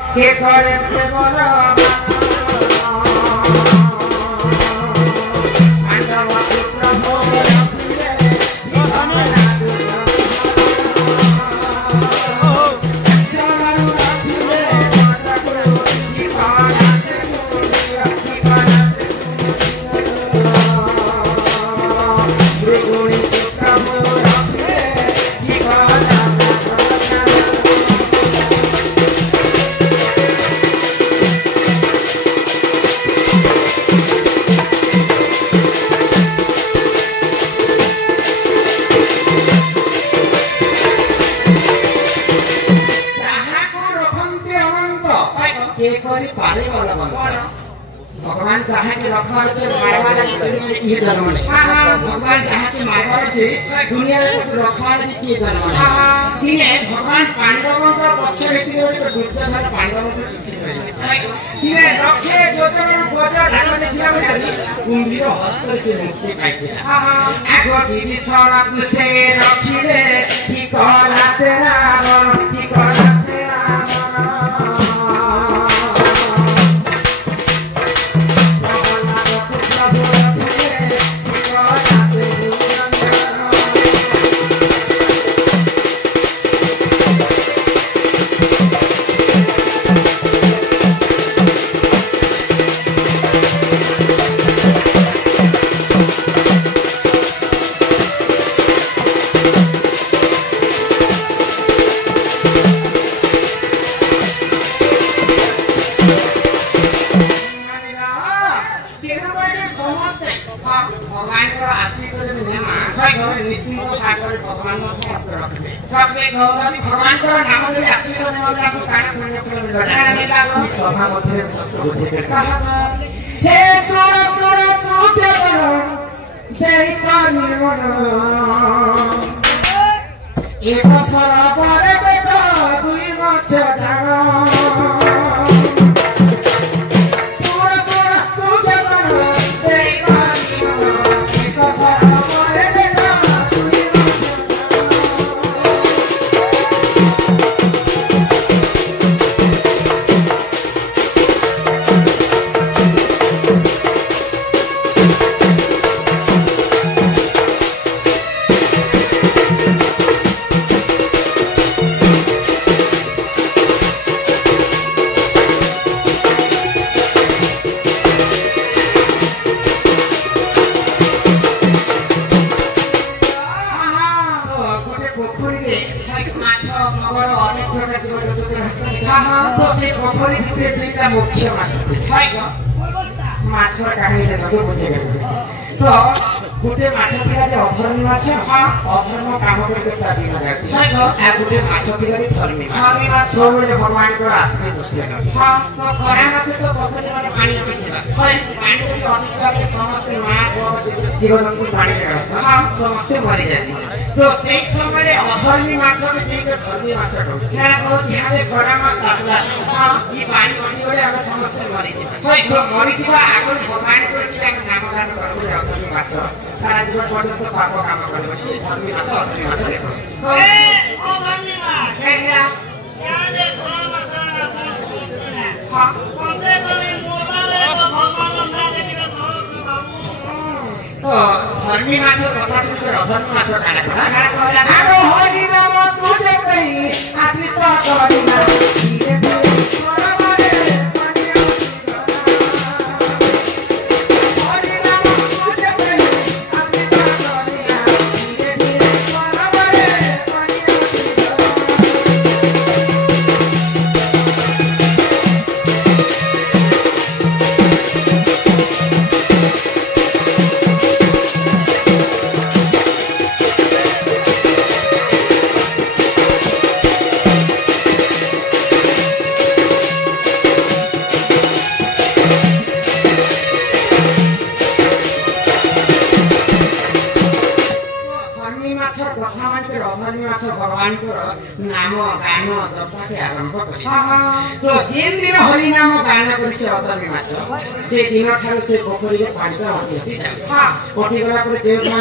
के करे से बोलो भगवान चाहे कि रखवार से मारवार ये जन्म नहीं भगवान चाहे कि मारवार से दुनिया रखवार की जन्म नहीं दिने भगवान पांडवों का पक्ष हेतु तो दुर्योधन पांडवों को पीछे करे दिने रखे जोजन गोजा धर्म देखिया बने कुंभीर हस्त से मुक्ति पाइते आगो विभीषण कुसे रखिले की कला से रावण की कला से रावण भगवान को नाम जो आशीर्वाद वाला को काना पुण्य फल मिलता है सभा मध्य बुझे हे सोर सोर सोते बनो देई पानी बनो एक बसरा परे देखो दुई माछ जागा सोर सोर सोते बनो देई पानी बनो एक बसरा परे देखो मुख्य माछ कहानी तो गोटे माछ पिला अधर्मी माछ अधर्म काम करके गोटे माछ पिला धर्मी माछ सब भगवान को आश्रित तो खरा मास तो पोखरी में पानी पानी समस्त माछ जीव जंतु पानी समस्त मरी जाए तो से समय अधर्मी माछ धर्मी माछ कहते खरा मास आसला ये पानी पटी गले हम समस्त मरी मरी आगे भगवान को नामदान कर अधर्मी माछ सारा जीवन पर्यंत पाप काम कर धर्मी माछ अधर्मी माछ धर्मी माछ कथा सुन अधर्मी माछ काना कहला आरो हरि नाम तुझे कही आश्रित करिना धीरे धीरे भगवान को नाम गान जपा आरंभ कर तो जेन दिन हरि नाम गान कर से अधर्मी माछ से दिन ठार से पोखरी पानी पठी गला पर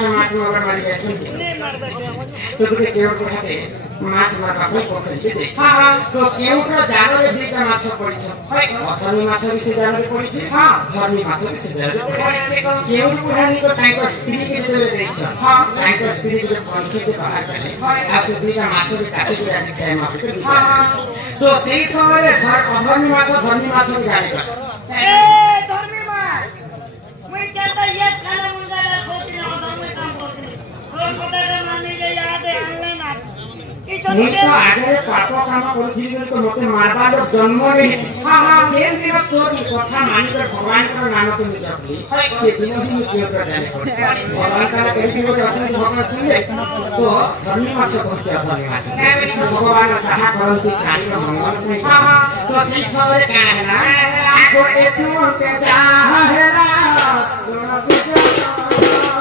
माछ मगर मारी जाए तो गुटे केउट हाते माछ मारबा को पोखरी के देख हां तो केउट जाल रे दुईटा माछ पडिछ है अधर्मी माछ बिसे जाल रे पडिछ हां धर्मी माछ बिसे जाल रे पडिछ केउट पुरानी को ताको स्त्री के देले देछ हां ताको स्त्री के पंखी के बाहर कले आ से दुईटा माछ के काटे के आज खाए माके हां तो सेही समय अधर्मी माछ धर्मी माछ के गाडी कर ए धर्मी माछ मुई कहता यस खाना मुंगा खोती ना धर्मी काम करती कोन कोटा मानी जे याद है आनले ना मुई तो आगे पाप काम करथि तो मते मारबार जन्म रे हां हां जेन दिन तोर कथा मानि कर भगवान का नाम को जपली से दिन ही मुझे कर जाने भगवान का कहति को दर्शन भगवान सुने तो धर्मी माछ को धर्मी माछ भगवान चाहा करती प्राणी का मंगल में हां हां तो से समय का है ना आको एतु के चाह है ना सुन सुन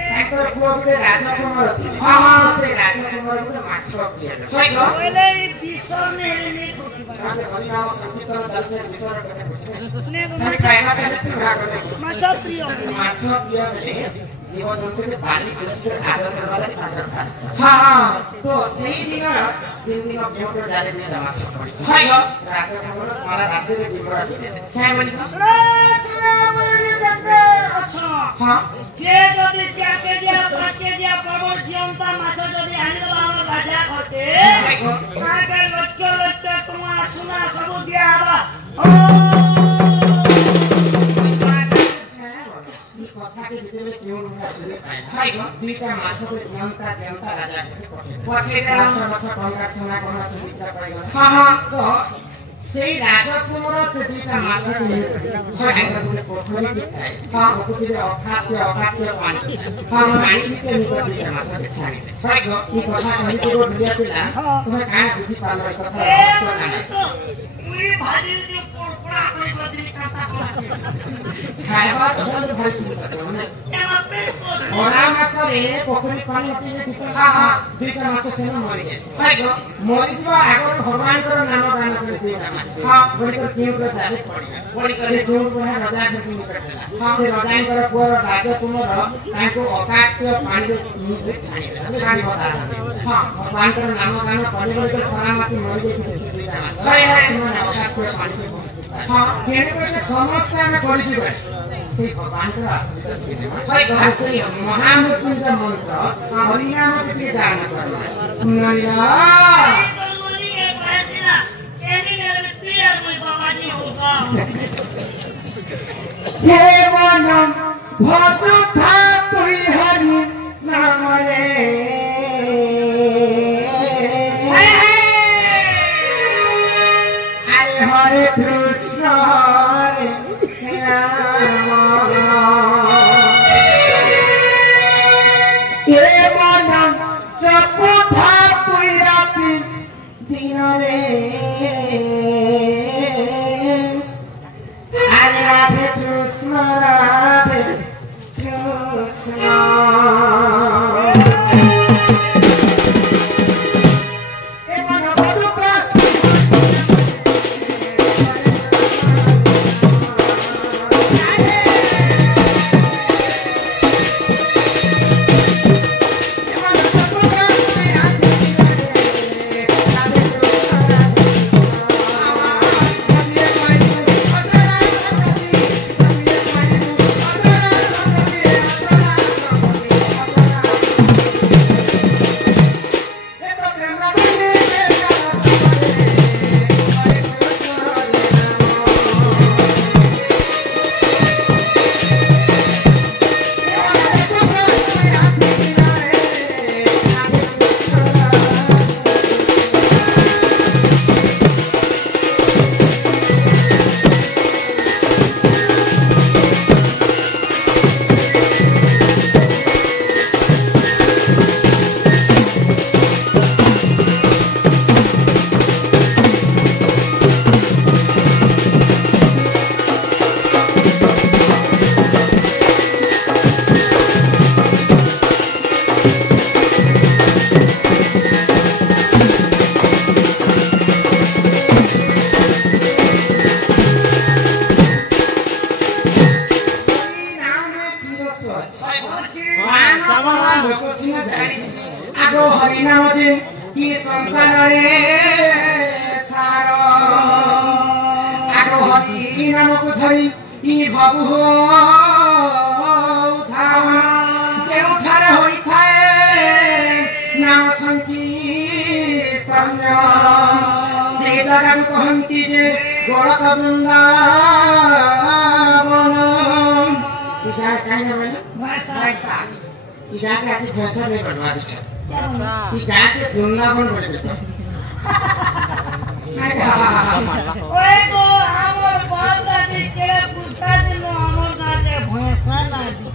राजा कुमार हां से राजा कुमार को माछ पियालो होय गो ओले बिसर ने ने कोठी बा हरिनाम संकीर्तन चलছে बिसर कथा ने खाली खाइबा पे भाग माछ प्रिय माछ पियाले जीव जंतु के पानी बिस्कुट आदर करवाले पाकर हां तो सेही दिन तीन दिन केउट जाले ने माछ पड़ी होय गो राजा कुमार सारा राज्य रे डिमरा दिले काय बोली को सुना बोली जंते अच्छा हां के जदी 4 केजी 5 केजी प्रबल जीवंता माछ जदी आनी दबा हम राजा होते सागे लक्ष लक्ष टका सुना सब दिया आबा कथा के जेतेबे केउट सुने पाए हाय गो दुईटा माछ को जनता जनता राजा के पठेला मठ टंका सुना कोना सुविधा पाइ गयो हां हां तो सेही राजा कुमार से दुईटा माछ को हाय गो पोखरी के खाए हां पोखरी रे अखात्य पानी हां पानी के निकल दुईटा माछ के छानी हाय गो ई कथा कहि को दिया पिला तुम्हें काहे बुझी पालो कथा पूरी भाजी के पोपड़ा कोई बदली खाता खाइबा तो भाई एमा पेट को ओरा माछ रे पोखरी पानी अति जे दिस हां हां दुईटा माछ से मरि गए हाय गो मरि जबा आगर भगवान को नाम गान कर दुईटा माछ हां बड़ी को केउ को जाले पड़ी करे केउ को राजा के निकटला हां से राजा कर पुर राजा कुमार ताको अकाट्य पानी निकले छानी बता हां भगवान को नाम गान पड़ी को खरा माछ मरि गए दुईटा माछ हाय हाय अकाट्य पानी हां केने को समस्त में करि दिबे से भगवान को आश्रित दिने हाय गो से महामृत्युंजय मंत्र हरिनाम के गान करना नया बोली ए फैसला केनी ने तेरे कोई बाबाजी होगा हे वनम भजुथा तुई हरि नाम रे अरे हरे कृष्ण हरे राम हे वनम जपुथा तुई राति दिन रे राधे कृष्ण हरि नाम जे कि संसार रे सार आगो हरि नाम को धरी कि बाबू हो जे उठार होई थाए नाम संकीर्तन से जगह को कहंती जे गोलक वृंदावन सीधा काहे न बोले भाषा ई गाके आके भाषा में बनवा दे ई गाके वृंदावन बोले बेटा ओए तो हमर बात दादी के पूछता दिनो हमर गाके भाषा ना दी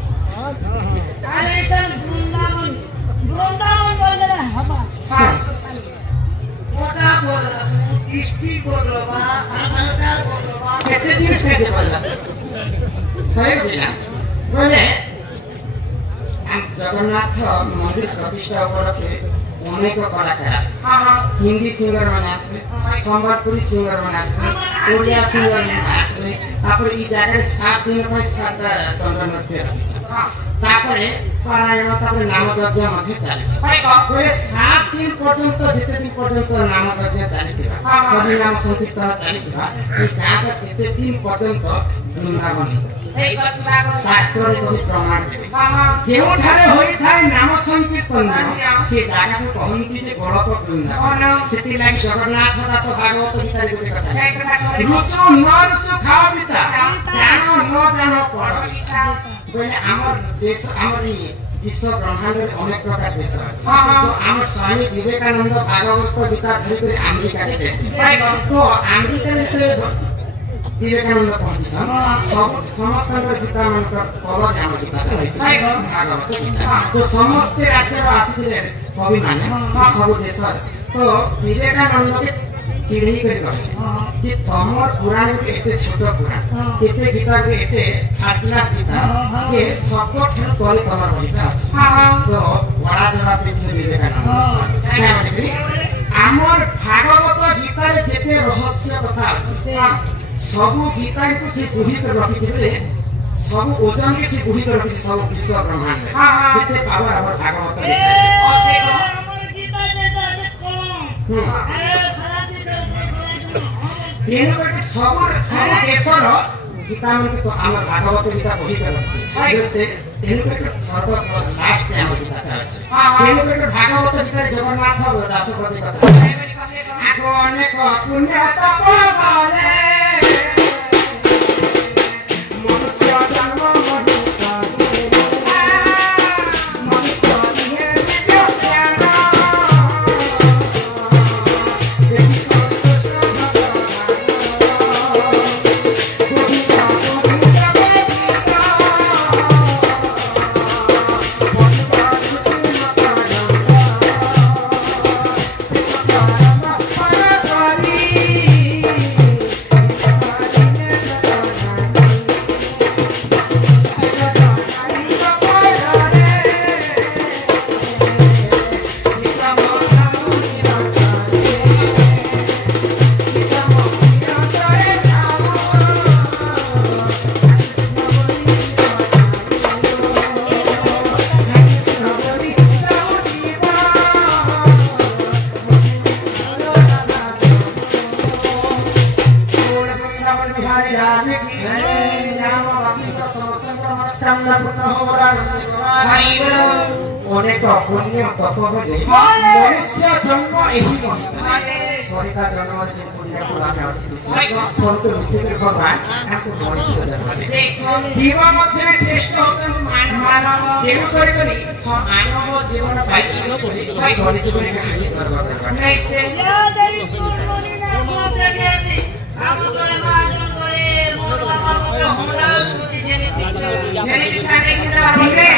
अरे सन वृंदावन बोले हवा हां मोटा बोल इष्टि बोल बा आधार बोल बा केते जिनिस कहते बोलला होय बिना बोले जगन्नाथ मंदिर प्रतिष्ठा उपलक्षे अनेक कलाकार आसबे हिंदी सिंगर माने आसबे संबलपुरी सिंगर माने आसबे ओडिया सिंगर माने आसबे तापर ई जगह 7 दिन पर 7 दंड नृत्य तापरे पारायण तापर नाम यज्ञ मध्ये चालिछ बोले 7 दिन पर्यंत जेते दिन पर्यंत नाम यज्ञ चालिथिबा हरि नाम संकीर्तन चालिथिबा ई गाका सेते दिन पर्यंत वृंदावन शास्त्र प्रमाण देवे जेउ ठारे होई थाए नाम संकीर्तन से जागा को कहंती जे गोलक वृंदावन सेति लागि जगन्नाथ दास भागवत गीता रे गोटे कथा रुचो न रुचो खाओ पिता जानो न जानो पढ़ बोले हमर देश हमर विश्व ब्रह्मांड में अनेक प्रकार देश अछि तो हमर स्वामी विवेकानंद भागवत गीता धरि करे अमेरिका के तो अमेरिका रे विवेकानंद पहुंची समस्त गीता मन कल ध्यान गीता भागवत गीता तो समस्त राज्य आसी कवि माने सब देश तो विवेकानंद के चिड़ी कर जे तमर पुराण के एते छोट पुराण एते गीता के एते थर्ड क्लास गीता जे सब ठेर तले तमर गीता तो बड़ा जवाब देथिले विवेकानंद क्या माने कि हमर भागवत गीता रे जेते रहस्य कथा अछि सब गीता को से गुही कर रखी छे सब ओजन के से गुही कर रखी सब विश्व ब्रह्मांड में जेते पावर हमर भागवत गीता हमर गीता जेता से कलम अरे सराती से तेन पर सब देशर गीता में तो हमर भागवत गीता गुही कर रखी तेन पर सर्व लास्ट में हमर गीता अछि तेन पर भागवत गीता जगन्नाथ दास प्रति कथा आको अनेक पुण्य तप बाले अनेक पुण्य तप बले मनुष्य जन्म एही सरिता जन्म जे पुण्य को लागे अछि संत ऋषि भगवान आपको मनुष्य जन्म दे जीवन मध्य श्रेष्ठ होचन मानव देव करी मानव जीवन पाइछन तो भाई घरे जीवन के गर्व करबा नहीं से देवी कोनी ना बोले गेसी हम तोरे माजन करे मोर बाबा को हमरा सुति जेनी पीछे देखिता बाबे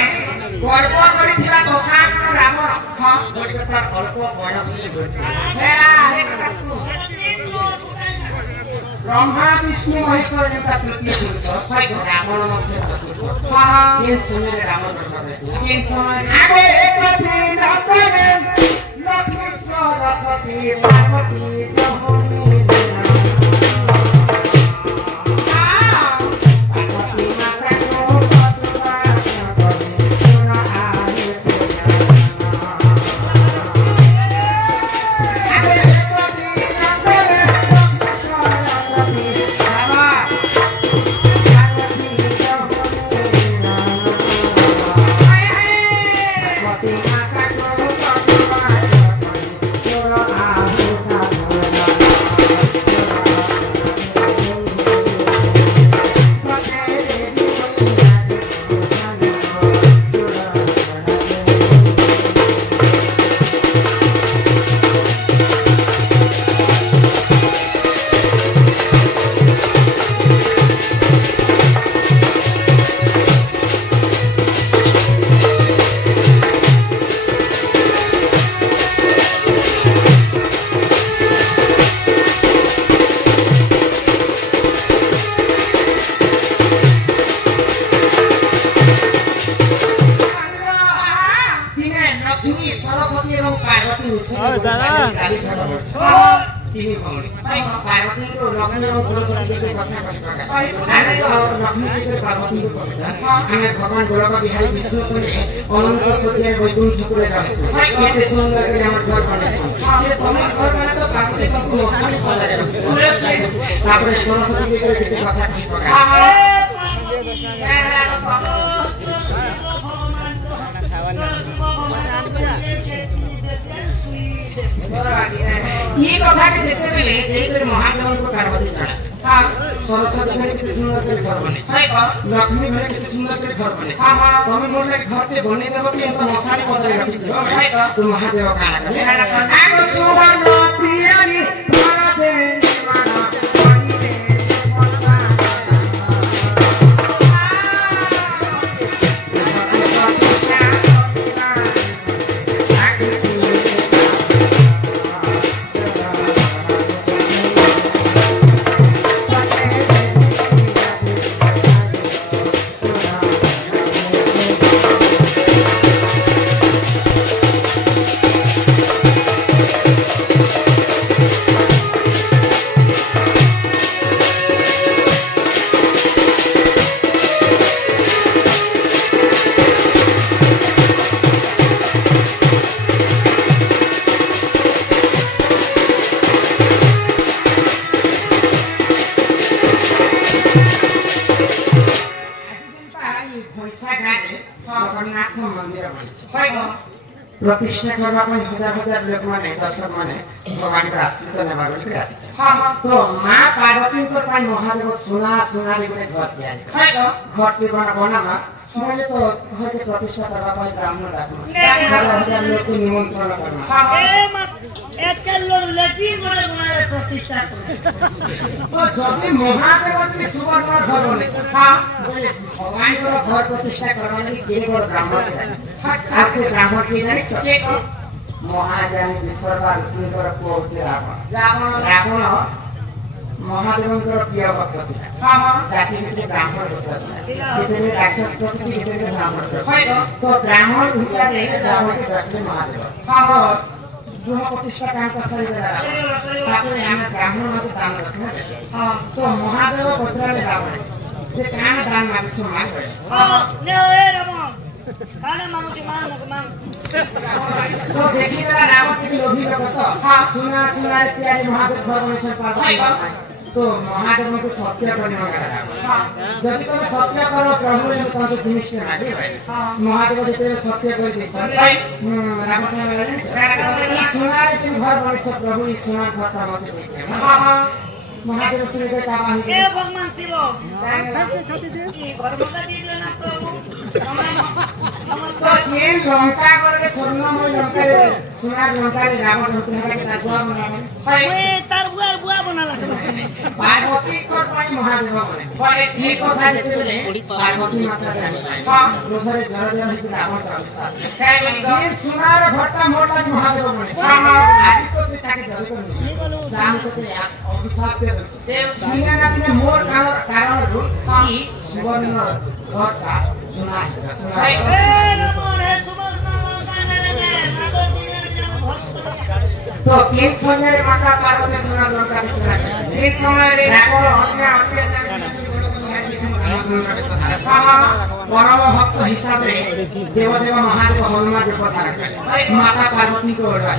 गर्व करिथिला दोषान रावण हां गोटिकतार अल्प बयस रे गोटी हेरा हे कथा सुन ब्रह्मा विष्णु महेश्वर जेता तृतीय पुरुष भाई रावण मध्य चतुर्थ हां ये सुने रावण धर्म रहथिला के समय आगे एक दिन अंतरे लक्ष्मी सरस्वती पार्वती जमुनी তিনি ভৌণী পার্বতীଙ୍କୁ ଲକ୍ଷ୍ମୀ ଏବଂ ସରସ୍ୱତୀ ଦେବୀ କଥା କହିପାରେ ଆମେ ତ ଲକ୍ଷ୍ମୀ ସହିତ ପାର୍ବତୀଙ୍କୁ କହିଛନ୍ ଆମେ ଭଗବାନ ଗୋଲକ ବିହାରୀ ବିଷ୍ଣୁ ସଙ୍ଗେ ଅନନ୍ତ ସତ୍ୟ ବୈକୁଣ୍ଠପୁରେ ରହିଛୁ କେତେ ସୁନ୍ଦର କରି ଆମର ଘର ବନେଇଛନ୍ ତମ ଘର ମାନେ ତ ପାର୍ବତୀଙ୍କୁ ମଶାଣି ପଦାରେ ରଖିଛୁ ତାପରେ ସରସ୍ୱତୀ ଦେବୀ କେତେ କଥା କହିପାରେ ये कथा के जेते बेले जेकर महादेव को पार्वती जाना हां सरस्वती घर के सुंदर के घर बने हाय का लक्ष्मी घर के सुंदर के घर बने हां हां तमे मोर ले घर के बने देबो कि एत मसाली बदले रखी दियो हाय का तो महादेव काना करे आगो सुवर्ण पियारी भारते निवाना पानी रे सुमता प्रतिष्ठा करवा में हजार हजार लोग माने दर्शक माने भगवान का आशीर्वाद नेबा बोली आसी हां हां तो मां पार्वती को पान महादेव सोना सोना रे घर दिया है घर के बना मैले तो घर के प्रतिष्ठा करवा में ब्राह्मण राखना हजार लोग को निमंत्रण करना हां आजकल लोग लेकिन बड़े बनाए प्रतिष्ठा तो जदी महादेव के सुवर्ण घर बने हां बोले भगवान को घर प्रतिष्ठा करवा लगी के बड़ ब्राह्मण हां आज से ब्राह्मण के जाने के महाजान विश्वरवा ऋषि को पहुंचे रावण महादेव को प्रिय भक्त था हां हां जाति में ब्राह्मण होता था कितने राक्षस को कितने ब्राह्मण तो ब्राह्मण हिसाब से ब्राह्मण के रखते महादेव हां गृह प्रतिष्ठा काम का सही करा ताकि हमें ब्राह्मण को दान रखना हां तो महादेव पत्राले रावण जे कान दान मांगे सो मांग हां ले ए रावण काने मांगो छी मांग तो देखी जरा रावण के लोभी भक्त हां सुना सुना रे प्यारे महादेव घर में से पास तो महादेव को सत्य करने वाला हां जब तुम सत्य करो प्रभु ने तुमको जिनिस में आगे महादेव जे सत्य कर दे रावण ने सुना रे तुम घर बने से प्रभु इस सुना घर का मत देखे हां हां महादेव से के काम है ए भगवान शिव की घर मका दिले ना प्रभु तो चेन लंका करे स्वर्णमय लंका रे सुना लंका रे रावण होते हैं कि ताजुआ बनावे ओए तार बुआ बनाला पार्वती को पाई महादेव बने पर एक कथा जेते बेले पार्वती माता जानी हां क्रोधरे जर जर ही रावण का विश्वास काय बोली जे सुनार घट्टा मोटा महादेव बने हां आज को ताके डर को नहीं जान को अभिशाप के देव सुनिया नदी में मोर कारण रू कि सुवर्ण घट्टा सुना ए नमो रे सुवर्ण काने रे मातो दिने तो तीन समय माता पार्वती सुना लंका विचरा तीन समय रे रावण अन्य अत्याचार परम भक्त हिसाब रे देवदेव महादेव हनुमान रूप धारण करे माता पार्वती को ओढ़ा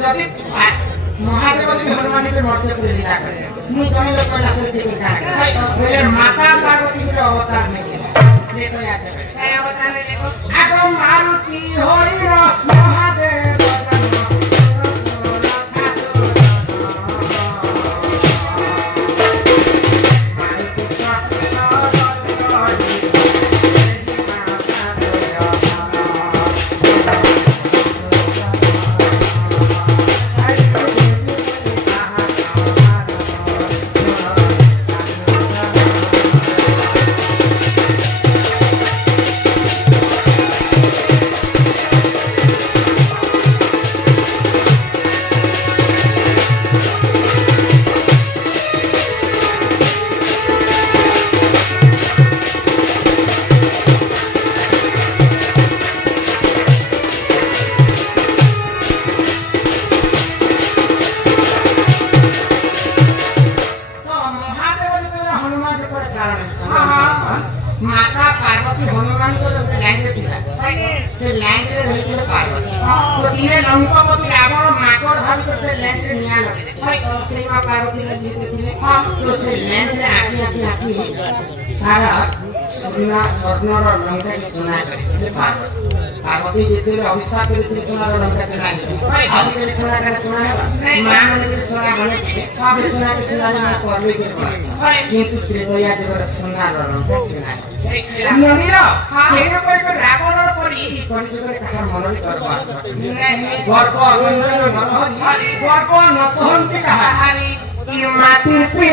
जदि महादेव जी हनुमान के मर्त्य पर लीला करे मु जने लोग पहला से देख का बोले माता पार्वती के अवतार नहीं किया ये तो याद है अवतार ने देखो आगो मारुति होई रो महादेव पार्वती लगी थे तो से लेंस रे आखी सारा सोना स्वर्ण और लंका के चुना करे पार्वती जेते अभिशाप करते सोना और लंका चुना है आज के सोना का चुना है मां ने के सोना बने के सोना के सोना में करले के किंतु त्रेतया जगर सोना और लंका चुना है ननीरा केनो कोई रावण और परी पंचकर कहा मन रे करबास गर्व गर्व न सहन के कहा कि माटी पे